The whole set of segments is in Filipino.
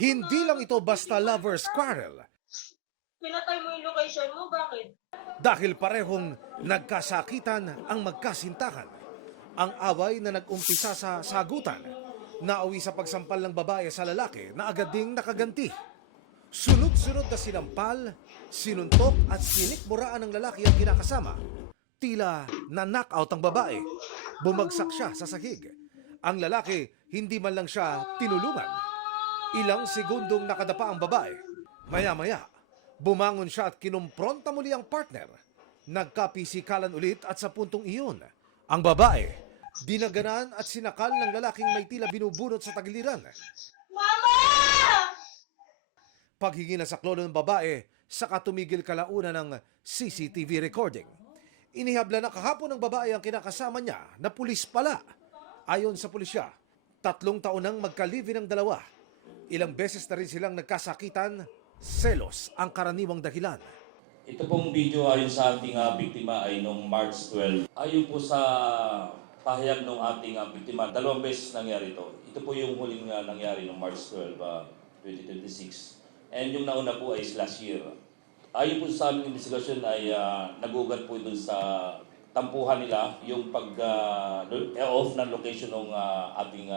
Hindi lang ito basta lovers quarrel. Pinatay mo yung location mo, bakit? Dahil parehong nagkasakitan ang magkasintahan. Ang away na nag-umpisa sa sagutan, nauwi sa pagsampal ng babae sa lalaki na agad ding nakaganti. Sunod-sunod na sinampal, sinuntok at sinikmuraan ng lalaki ang kinakasama. Tila na-knockout ang babae. Bumagsak siya sa sahig. Ang lalaki, hindi man lang siya tinulungan. Ilang segundong nakadapa ang babae. Maya-maya, bumangon siya at kinumpronta muli ang partner. Nagkapisikalan ulit at sa puntong iyon, ang babae, dinaganan at sinakal ng lalaking may tila binubunot sa tagiliran. Mama! Paghingi na sa klono ng babae, saka tumigil kalauna ng CCTV recording. Inihabla na kahapon ng babae ang kinakasama niya na pulis pala. Ayon sa pulisya, 3 taon nang magka-live-in ang dalawa. Ilang beses na rin silang nagkasakitan, selos ang karaniwang dahilan. Ito pong video ayon sa ating biktima ay noong March 12. Ayon po sa pahayag ng ating biktima, 2 beses nangyari ito. Ito po yung huling nangyari noong March 12, 2026. And yung nauna po ay last year. Ayon po sa aming investigasyon ay nagugat po doon sa tampuhan nila yung pag-off ng location ng ating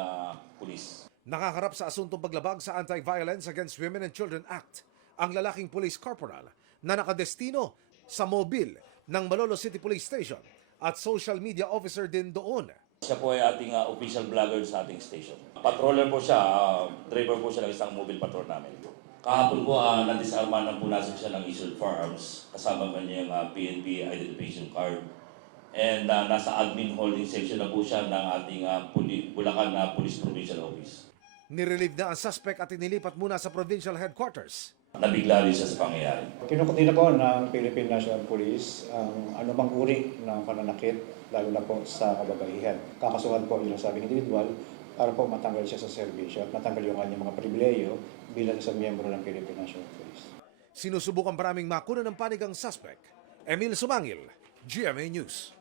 pulis. Nakaharap sa asuntong paglabag sa Anti-Violence Against Women and Children Act ang lalaking police corporal na nakadestino sa mobil ng Malolos City Police Station at social media officer din doon. Siya po ay ating official vlogger sa ating station. Patroller po siya, driver po siya ng isang mobile patrol namin. Kahapon po, nadisarmahan po natin siya ng issued firearms. Kasama pa niya yung PNP identification card. And nasa admin holding section na po siya ng ating Bulacan Police Provincial Office. Nirelieve na ang suspect at inilipat muna sa provincial headquarters. Nabigla rin siya sa pangyayari. Kinukundi na po ng Philippine National Police ang anumang uri ng pananakit, lalo na po sa kababaihan. Kakasuhan po yung sabing individual para po matanggal siya sa serbisyo at matanggal yung kanyang mga pribileyo bilang isang miyembro ng Philippine National Police. Sinusubukan maraming makuna ng panig ang suspect. Emil Sumangil, GMA News.